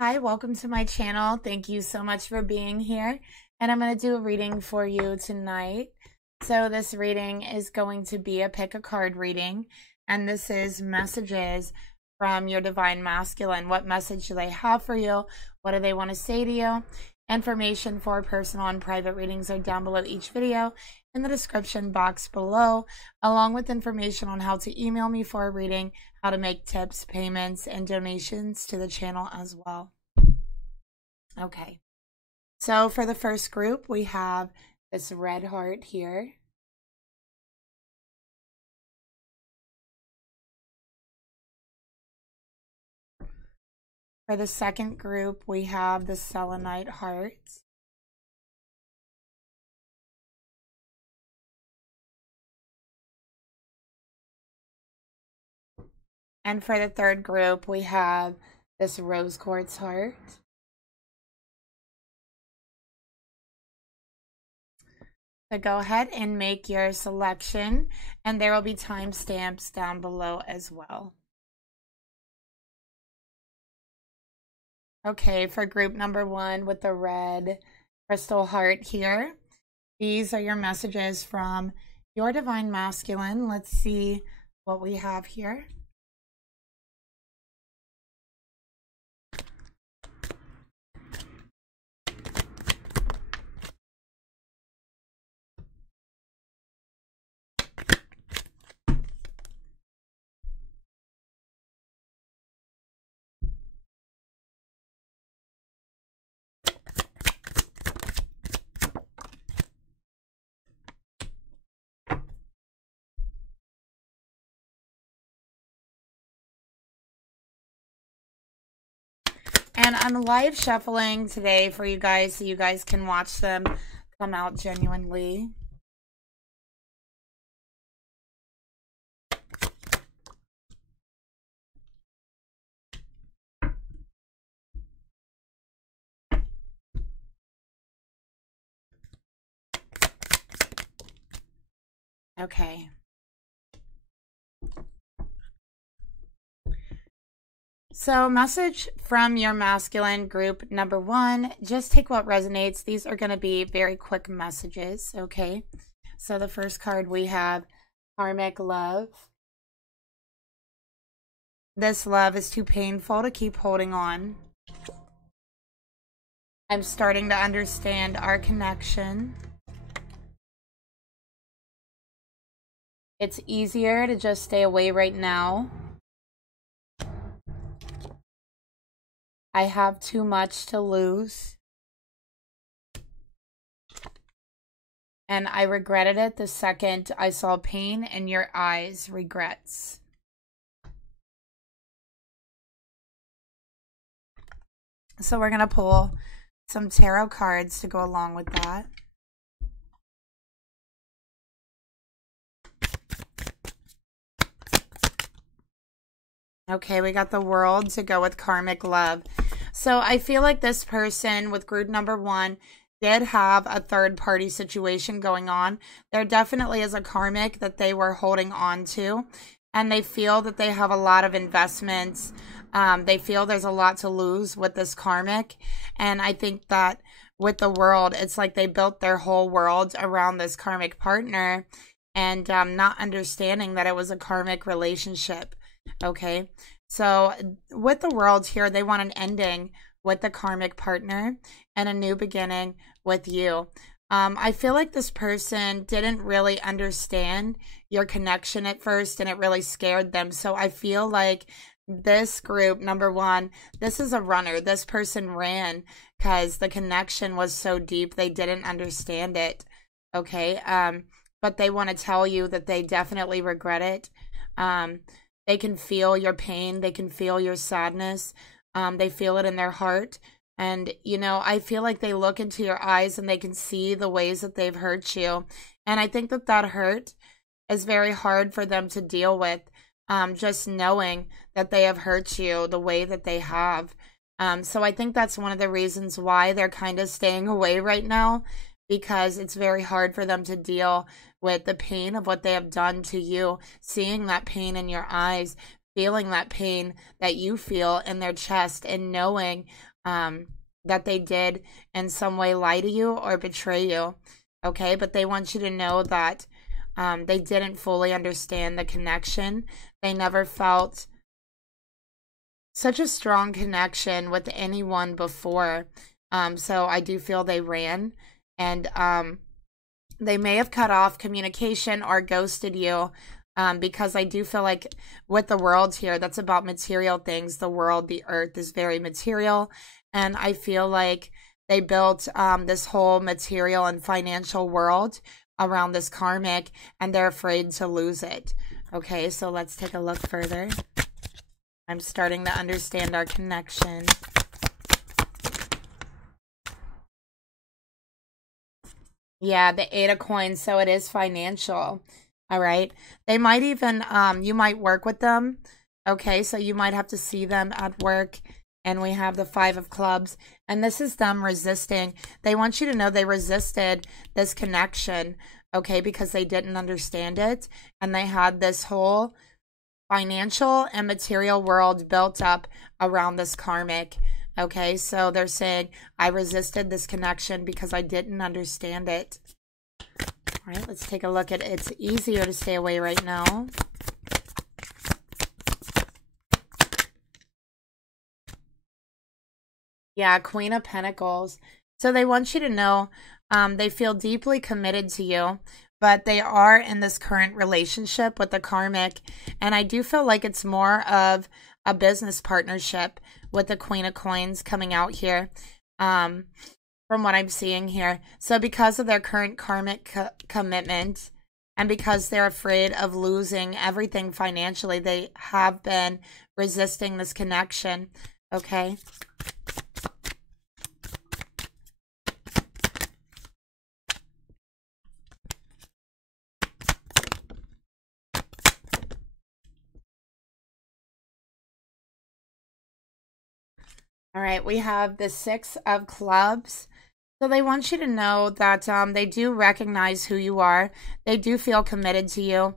Hi, welcome to my channel. Thank you so much for being here. And I'm going to do a reading for you tonight. So this reading is going to be a pick a card reading. And this is messages from your divine masculine. What message do they have for you? What do they want to say to you? Information for personal and private readings are down below each video in the description box below, along with information on how to email me for a reading, how to make tips, payments, and donations to the channel as well. Okay, so for the first group, we have this red heart here. For the second group, we have the Selenite Heart. And for the third group, we have this Rose Quartz Heart. So go ahead and make your selection, and there will be timestamps down below as well. Okay, for group number one with the red crystal heart here, these are your messages from your divine masculine. Let's see what we have here. And I'm live shuffling today for you guys so you guys can watch them come out genuinely. Okay. So message from your masculine group number one, just take what resonates. These are going to be very quick messages, okay? So the first card we have, Karmic Love. This love is too painful to keep holding on. I'm starting to understand our connection. It's easier to just stay away right now. I have too much to lose. And I regretted it the second I saw pain in your eyes. Regrets. So we're going to pull some tarot cards to go along with that. Okay, we got the World to go with Karmic Love. So I feel like this person with group number one did have a third-party situation going on. There definitely is a karmic that they were holding on to, and they feel that they have a lot of investments. They feel there's a lot to lose with this karmic, and I think that with the World, it's like they built their whole world around this karmic partner and not understanding that it was a karmic relationship. Okay, so with the World here, they want an ending with the karmic partner and a new beginning with you. I feel like this person didn't really understand your connection at first, and it really scared them. So I feel like this group, number one, this is a runner. This person ran because the connection was so deep, they didn't understand it. Okay, but they want to tell you that they definitely regret it. They can feel your pain. They can feel your sadness. They feel it in their heart. And, you know, I feel like they look into your eyes and they can see the ways that they've hurt you. And I think that that hurt is very hard for them to deal with, just knowing that they have hurt you the way that they have. So I think that's one of the reasons why they're kind of staying away right now, because it's very hard for them to deal with the pain of what they have done to you, seeing that pain in your eyes, feeling that pain that you feel in their chest, and knowing that they did in some way lie to you or betray you. Okay, but they want you to know that they didn't fully understand the connection. They never felt such a strong connection with anyone before. So I do feel they ran, and they may have cut off communication or ghosted you, because I do feel like with the world here, that's about material things. The world, the earth is very material, and I feel like they built this whole material and financial world around this karmic, and they're afraid to lose it. Okay, so let's take a look further. I'm starting to understand our connection. Yeah, the 8 of Coins, so it is financial. All right. They might even, you might work with them. Okay, so you might have to see them at work. And we have the 5 of Clubs. And this is them resisting. They want you to know they resisted this connection, okay, because they didn't understand it. And they had this whole financial and material world built up around this karmic. Okay, so they're saying, I resisted this connection because I didn't understand it. All right, let's take a look at it. It's easier to stay away right now. Yeah, Queen of Pentacles. So they want you to know they feel deeply committed to you, but they are in this current relationship with the karmic. And I do feel like it's more of a business partnership with the Queen of Coins coming out here, from what I'm seeing here. So because of their current karmic commitment, and because they're afraid of losing everything financially, they have been resisting this connection. Okay. All right, we have the 6 of Clubs. So they want you to know that they do recognize who you are. They do feel committed to you,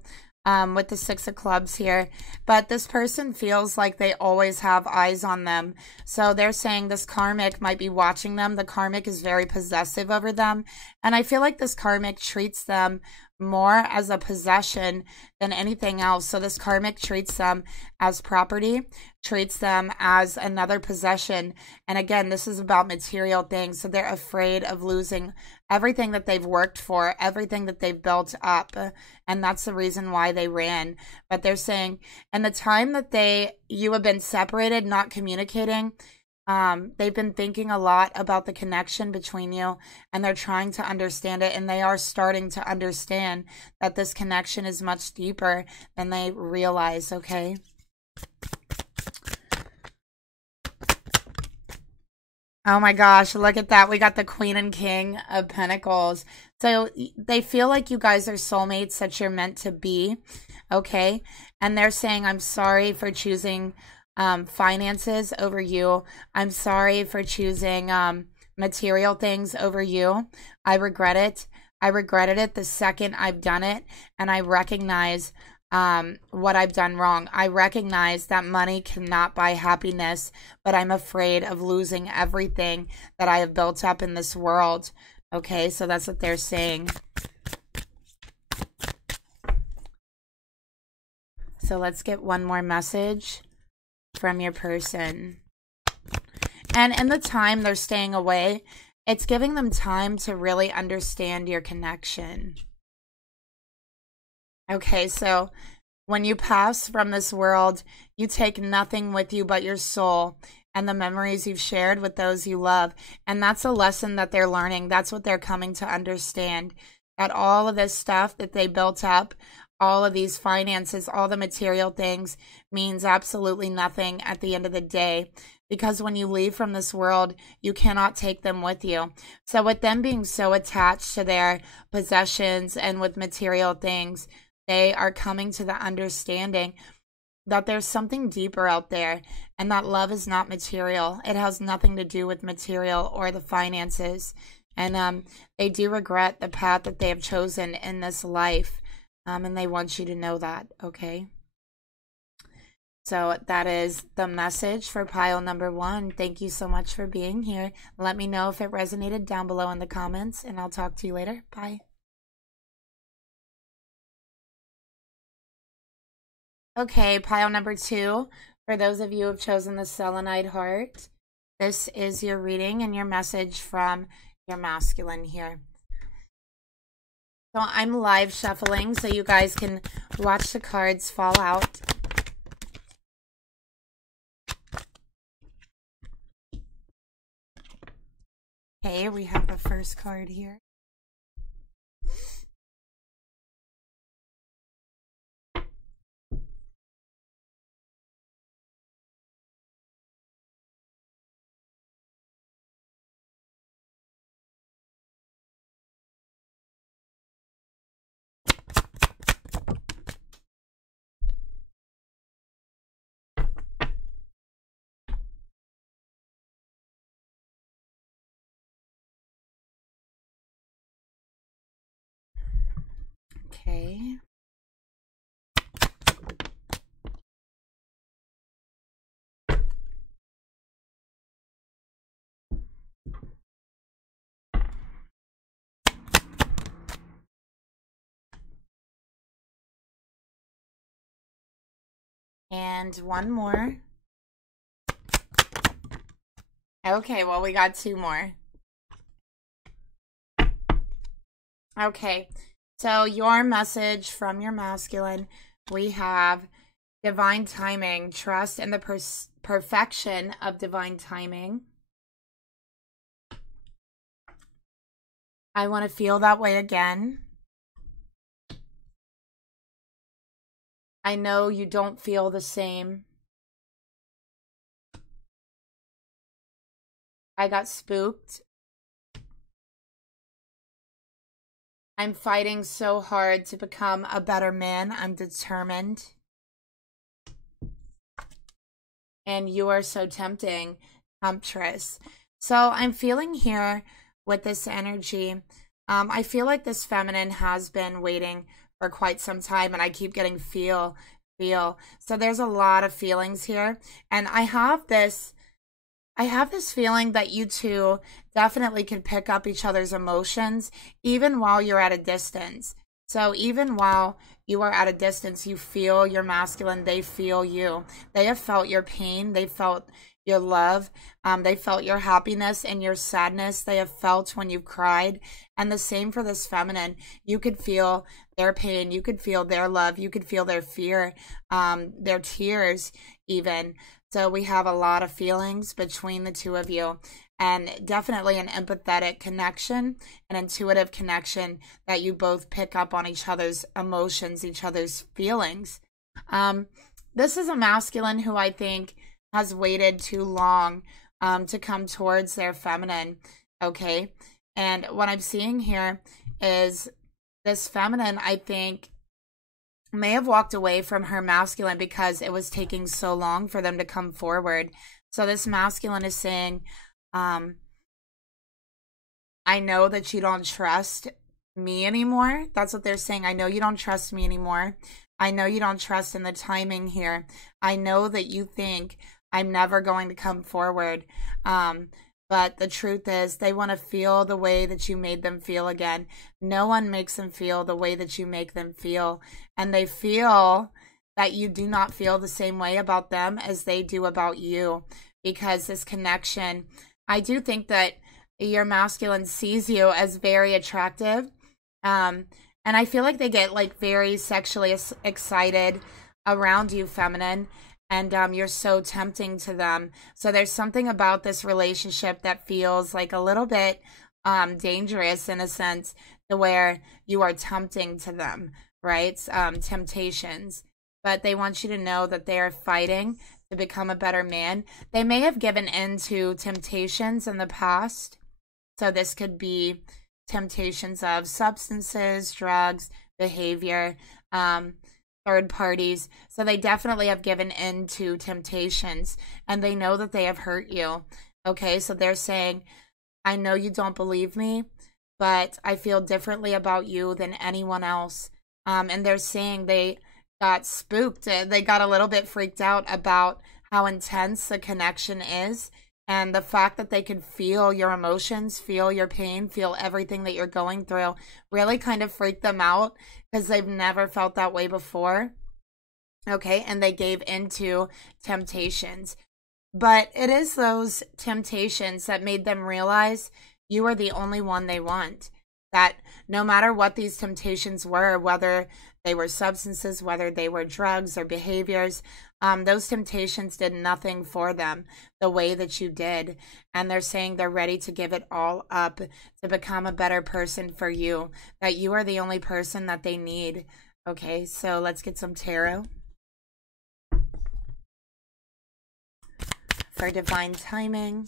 with the 6 of Clubs here. But this person feels like they always have eyes on them. So they're saying this karmic might be watching them. The karmic is very possessive over them. And I feel like this karmic treats them more as a possession than anything else. So this karmic treats them as property, treats them as another possession. And again, this is about material things. So they're afraid of losing everything that they've worked for, everything that they've built up. And that's the reason why they ran. But they're saying, in the time that you have been separated, not communicating, they've been thinking a lot about the connection between you, and they're trying to understand it, and they are starting to understand that this connection is much deeper than they realize, okay? Oh my gosh, look at that. We got the Queen and King of Pentacles. So they feel like you guys are soulmates, that you're meant to be, okay? And they're saying, I'm sorry for choosing finances over you. I'm sorry for choosing material things over you. I regret it. I regretted it the second I've done it, and I recognize what I've done wrong. I recognize that money cannot buy happiness, but I'm afraid of losing everything that I have built up in this world. Okay, so that's what they're saying. So let's get one more message from your person. And in the time they're staying away, it's giving them time to really understand your connection. Okay, so when you pass from this world, you take nothing with you but your soul and the memories you've shared with those you love. And that's a lesson that they're learning. That's what they're coming to understand. That all of this stuff that they built up, all of these finances, all the material things, means absolutely nothing at the end of the day. Because when you leave from this world, you cannot take them with you. So with them being so attached to their possessions and with material things, they are coming to the understanding that there's something deeper out there, and that love is not material. It has nothing to do with material or the finances. And they do regret the path that they have chosen in this life. And they want you to know that, okay? So that is the message for pile number 1. Thank you so much for being here. Let me know if it resonated down below in the comments, and I'll talk to you later. Bye. Okay, pile number 2. For those of you who have chosen the Selenite Heart, this is your reading and your message from your masculine here. So I'm live shuffling so you guys can watch the cards fall out. Okay, we have the first card here. Okay. And one more. Okay, well, we got 2 more. Okay, so your message from your masculine, we have divine timing, trust in the perfection of divine timing. I want to feel that way again. I know you don't feel the same. I got spooked. I'm fighting so hard to become a better man. I'm determined. And you are so tempting, temptress. So I'm feeling here with this energy. I feel like this feminine has been waiting for quite some time, and I keep getting feel. So there's a lot of feelings here, and I have this feeling that you two definitely can pick up each other's emotions even while you're at a distance. So even while you are at a distance, you feel your masculine, they feel you. They have felt your pain, they felt your love, they felt your happiness and your sadness. They have felt when you've cried. And the same for this feminine. You could feel their pain, you could feel their love, you could feel their fear, their tears even. So we have a lot of feelings between the two of you, and definitely an empathetic connection, an intuitive connection that you both pick up on each other's emotions, each other's feelings. This is a masculine who I think has waited too long to come towards their feminine, okay? And what I'm seeing here is this feminine, I think, may have walked away from her masculine because it was taking so long for them to come forward. So this masculine is saying, I know that you don't trust me anymore. That's what they're saying. I know you don't trust me anymore. I know you don't trust in the timing here. I know that you think I'm never going to come forward. But the truth is, they want to feel the way that you made them feel again. No one makes them feel the way that you make them feel. And they feel that you do not feel the same way about them as they do about you. Because this connection, I do think that your masculine sees you as very attractive. And I feel like they get like very sexually excited around you, feminine. And you're so tempting to them. So there's something about this relationship that feels like a little bit dangerous in a sense, to where you are tempting to them, right? Temptations. But they want you to know that they are fighting to become a better man. They may have given in to temptations in the past. So this could be temptations of substances, drugs, behavior, third parties. So they definitely have given in to temptations, and they know that they have hurt you. Okay, so they're saying, I know you don't believe me, but I feel differently about you than anyone else. And they're saying they got spooked. They got a little bit freaked out about how intense the connection is. And the fact that they could feel your emotions, feel your pain, feel everything that you're going through really kind of freaked them out because they've never felt that way before. Okay, and they gave into temptations. But it is those temptations that made them realize you are the only one they want. That no matter what these temptations were, whether they were substances, whether they were drugs or behaviors, those temptations did nothing for them the way that you did. And they're saying they're ready to give it all up to become a better person for you, that you are the only person that they need. Okay, so let's get some tarot for divine timing.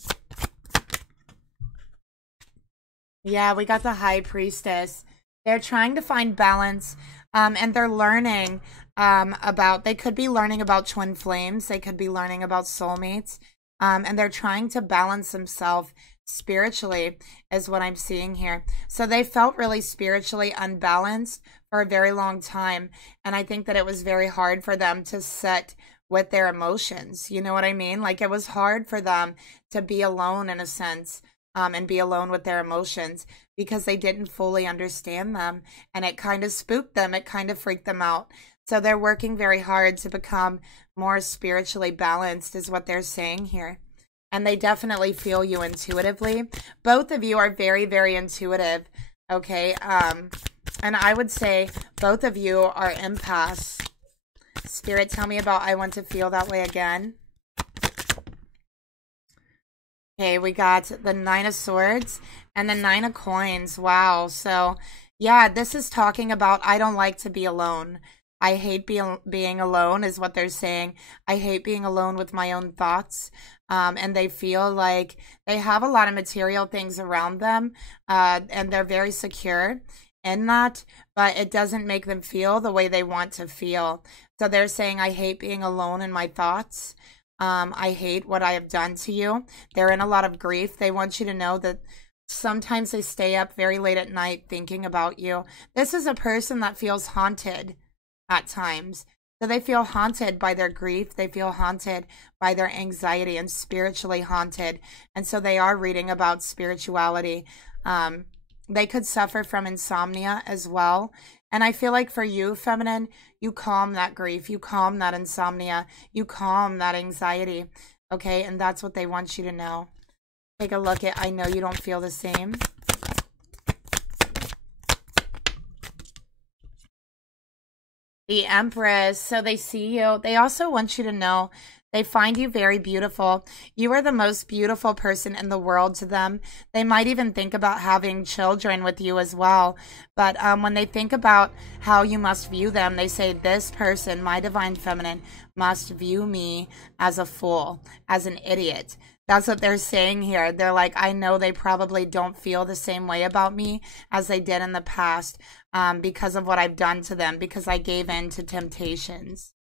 Yeah, we got the High Priestess. They're trying to find balance, and they're learning they could be learning about twin flames. They could be learning about soulmates, and they're trying to balance themselves spiritually is what I'm seeing here. So they felt really spiritually unbalanced for a very long time, and I think that it was very hard for them to sit with their emotions. You know what I mean? Like, it was hard for them to be alone in a sense. And be alone with their emotions because they didn't fully understand them, and it kind of spooked them. It kind of freaked them out. So they're working very hard to become more spiritually balanced is what they're saying here. And they definitely feel you intuitively. Both of you are very, very intuitive. Okay. And I would say both of you are empaths. Spirit, tell me about I want to feel that way again. Okay, we got the Nine of Swords and the Nine of Coins. Wow. So, yeah, this is talking about I don't like to be alone. I hate being alone is what they're saying. I hate being alone with my own thoughts. And they feel like they have a lot of material things around them, and they're very secure in that, but it doesn't make them feel the way they want to feel. So they're saying, I hate being alone in my thoughts. I hate what I have done to you. They're in a lot of grief. They want you to know that sometimes they stay up very late at night thinking about you. This is a person that feels haunted at times. So they feel haunted by their grief. They feel haunted by their anxiety and spiritually haunted. And so they are reading about spirituality. They could suffer from insomnia as well. And I feel like for you, feminine, you calm that grief, you calm that insomnia, you calm that anxiety, okay? And that's what they want you to know. Take a look at I know you don't feel the same. The Empress, so they see you. They also want you to know they find you very beautiful. You are the most beautiful person in the world to them. They might even think about having children with you as well. But when they think about how you must view them, they say, this person, my divine feminine, must view me as a fool, as an idiot. That's what they're saying here. They're like, I know they probably don't feel the same way about me as they did in the past because of what I've done to them, because I gave in to temptations.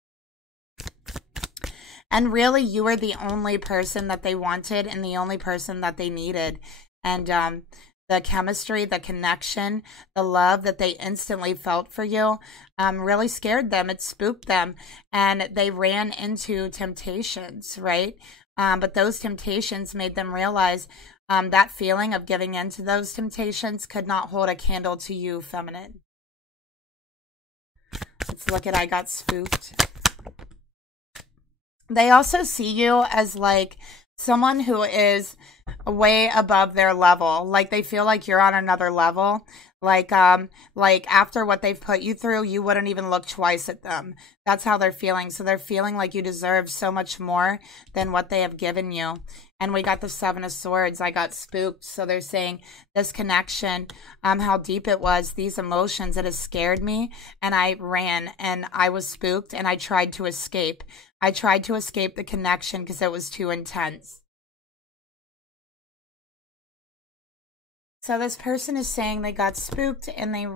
And really, you were the only person that they wanted and the only person that they needed. And the chemistry, the connection, the love that they instantly felt for you really scared them. It spooked them. And they ran into temptations, right? But those temptations made them realize that feeling of giving in to those temptations could not hold a candle to you, feminine. Let's look at I got spooked. They also see you as like someone who is way above their level. Like they feel like you're on another level. Like after what they've put you through, you wouldn't even look twice at them. That's how they're feeling. So they're feeling like you deserve so much more than what they have given you. And we got the Seven of Swords. I got spooked. So they're saying this connection, how deep it was, these emotions, it has scared me. And I ran and I was spooked and I tried to escape. I tried to escape the connection because it was too intense. So this person is saying they got spooked and they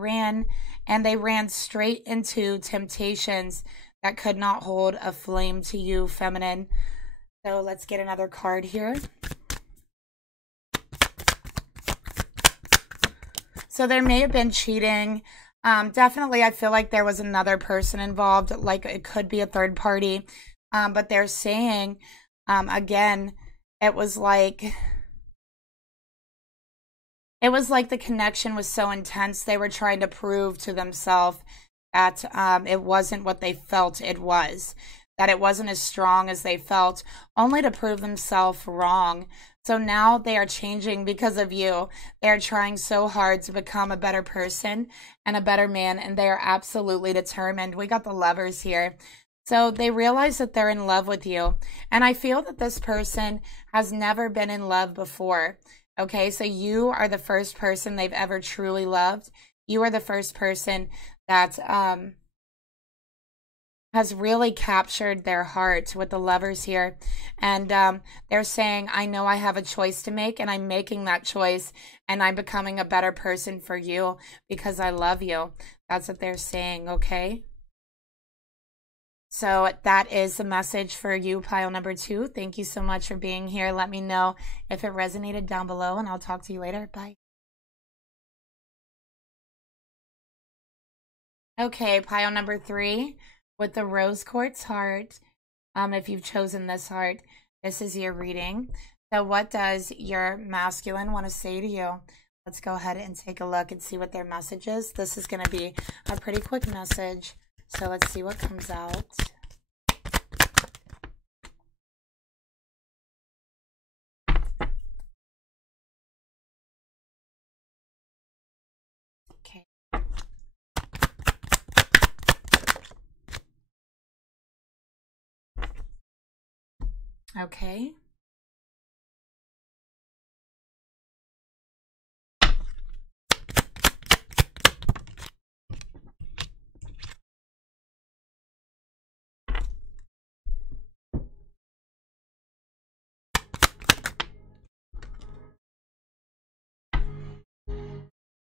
ran straight into temptations that could not hold a flame to you, feminine. So let's get another card here. So there may have been cheating. Definitely, I feel like there was another person involved, like it could be a third party. But they're saying, again, it was like the connection was so intense. They were trying to prove to themselves that it wasn't what they felt it was, that it wasn't as strong as they felt, only to prove themselves wrong. So now they are changing because of you. They are trying so hard to become a better person and a better man, and they are absolutely determined. We got the Lovers here. So they realize that they're in love with you. And I feel that this person has never been in love before. Okay, so you are the first person they've ever truly loved. You are the first person that has really captured their heart with the Lovers here. And they're saying, I know I have a choice to make, and I'm making that choice, and I'm becoming a better person for you because I love you. That's what they're saying, okay? So that is the message for you, pile number 2. Thank you so much for being here. Let me know if it resonated down below, and I'll talk to you later. Bye. Okay, pile number 3 with the rose quartz heart. If you've chosen this heart, this is your reading. So what does your masculine want to say to you? Let's go ahead and take a look and see what their message is. This is going to be a pretty quick message. So let's see what comes out. Okay. Okay.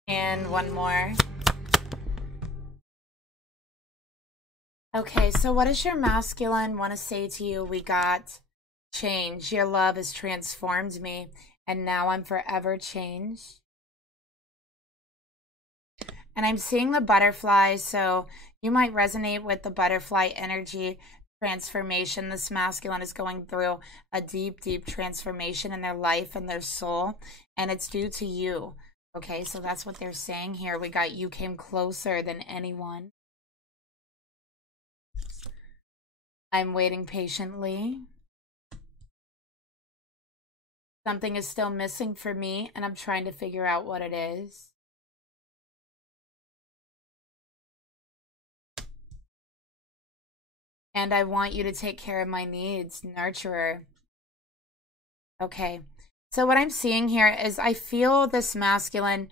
And one more. Okay, so what does your masculine want to say to you? We got change. Your love has transformed me, and now I'm forever changed. And I'm seeing the butterfly, so you might resonate with the butterfly energy transformation. This masculine is going through a deep, deep transformation in their life and their soul, and it's due to you. Okay, so that's what they're saying here. We got you came closer than anyone. I'm waiting patiently. Something is still missing for me, and I'm trying to figure out what it is. And I want you to take care of my needs, nurturer. Okay. So what I'm seeing here is I feel this masculine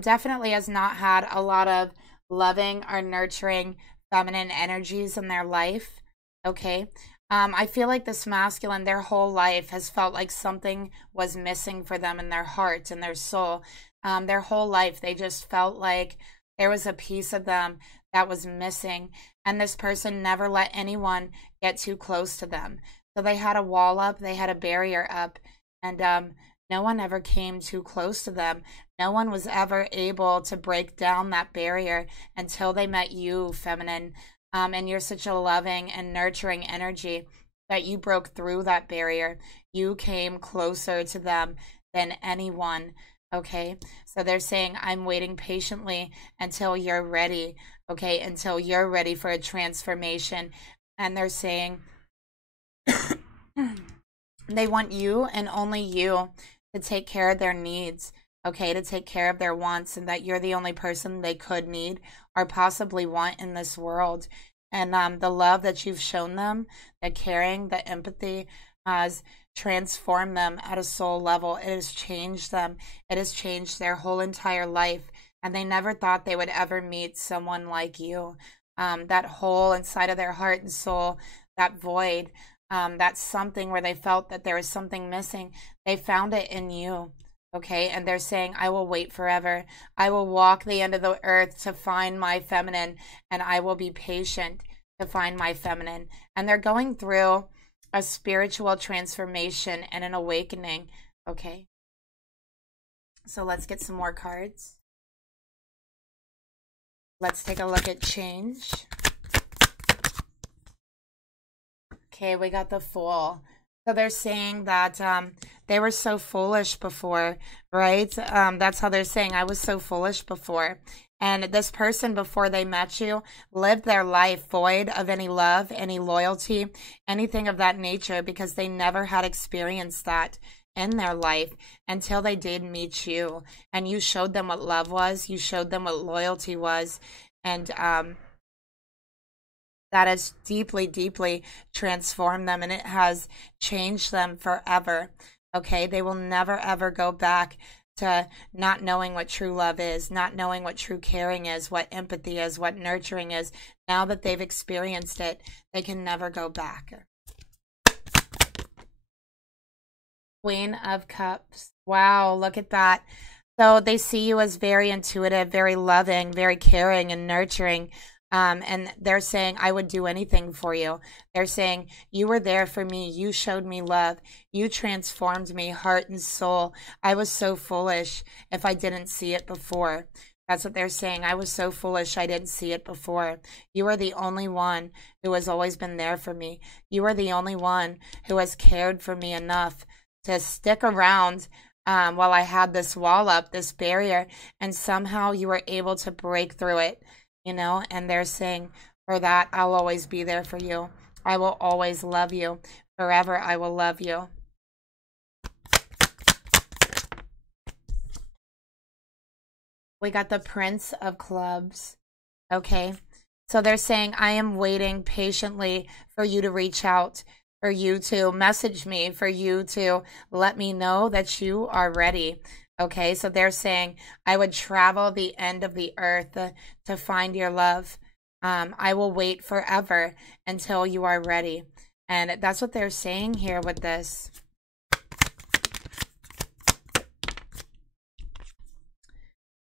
definitely has not had a lot of loving or nurturing feminine energies in their life. Okay. I feel like this masculine, their whole life has felt like something was missing for them in their heart and their soul. Their whole life, they just felt like there was a piece of them that was missing. And this person never let anyone get too close to them. So they had a wall up, they had a barrier up, and no one ever came too close to them. No one was ever able to break down that barrier until they met you, feminine. And you're such a loving and nurturing energy that you broke through that barrier. You came closer to them than anyone. Okay, so they're saying, I'm waiting patiently until you're ready. Okay, until you're ready for a transformation. And they're saying they want you and only you to take care of their needs. Okay, to take care of their wants, and that you're the only person they could need or possibly want in this world. And the love that you've shown them, the caring, the empathy has transformed them at a soul level. It has changed them. It has changed their whole entire life. And they never thought they would ever meet someone like you. That hole inside of their heart and soul, that void, that something where they felt that there was something missing, they found it in you. Okay, and they're saying, I will wait forever. I will walk the end of the earth to find my feminine, and I will be patient to find my feminine. And they're going through a spiritual transformation and an awakening. Okay, so let's get some more cards. Let's take a look at change. Okay, we got the Fool. So they're saying that they were so foolish before, right? That's how they're saying, I was so foolish before. And this person, before they met you, lived their life void of any love, any loyalty, anything of that nature, because they never had experienced that in their life until they did meet you. And you showed them what love was. You showed them what loyalty was. And that has deeply, deeply transformed them, and it has changed them forever. Okay, they will never, ever go back to not knowing what true love is, not knowing what true caring is, what empathy is, what nurturing is. Now that they've experienced it, they can never go back. Queen of Cups. Wow, look at that. So they see you as very intuitive, very loving, very caring and nurturing. And they're saying, I would do anything for you. They're saying, you were there for me. You showed me love. You transformed me, heart and soul. I was so foolish if I didn't see it before. That's what they're saying. I was so foolish I didn't see it before. You are the only one who has always been there for me. You are the only one who has cared for me enough to stick around while I had this wall up, this barrier, and somehow you were able to break through it. You know, and they're saying, for that, I'll always be there for you. I will always love you. Forever, I will love you. We got the Prince of Clubs. Okay. So they're saying, I am waiting patiently for you to reach out, for you to message me, for you to let me know that you are ready. Okay, so they're saying, I would travel the end of the earth to find your love. I will wait forever until you are ready. And that's what they're saying here with this.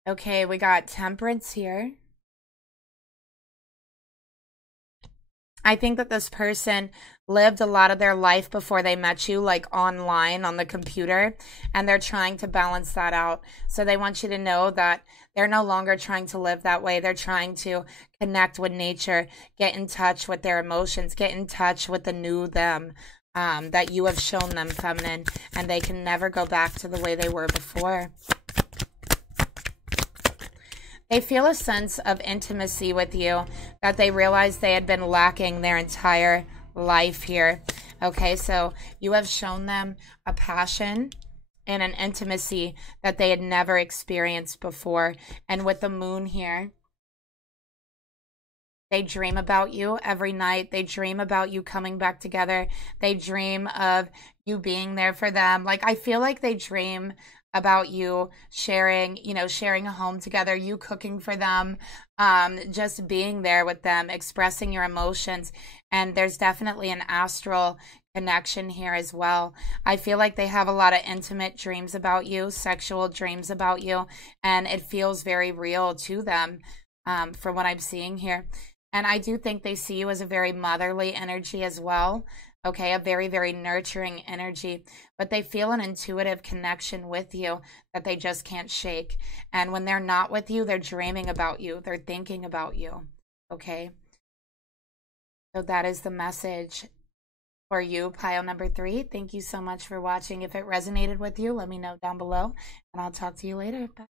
Okay, we got Temperance here. I think that this person lived a lot of their life before they met you, like online on the computer, and they're trying to balance that out. So they want you to know that they're no longer trying to live that way. They're trying to connect with nature, get in touch with their emotions, get in touch with the new them that you have shown them, feminine, and they can never go back to the way they were before. They feel a sense of intimacy with you that they realized they had been lacking their entire life here. Okay, so you have shown them a passion and an intimacy that they had never experienced before. And with the moon here, they dream about you every night. They dream about you coming back together. They dream of you being there for them. Like, I feel like they dream about you sharing, sharing a home together, you cooking for them, just being there with them, expressing your emotions. And there's definitely an astral connection here as well. I feel like they have a lot of intimate dreams about you, sexual dreams about you, and it feels very real to them from what I'm seeing here. And I do think they see you as a very motherly energy as well. Okay, a very, very nurturing energy, but they feel an intuitive connection with you that they just can't shake. And when they're not with you, they're dreaming about you. They're thinking about you. Okay, so that is the message for you, pile number 3. Thank you so much for watching. If it resonated with you, let me know down below, and I'll talk to you later. Bye.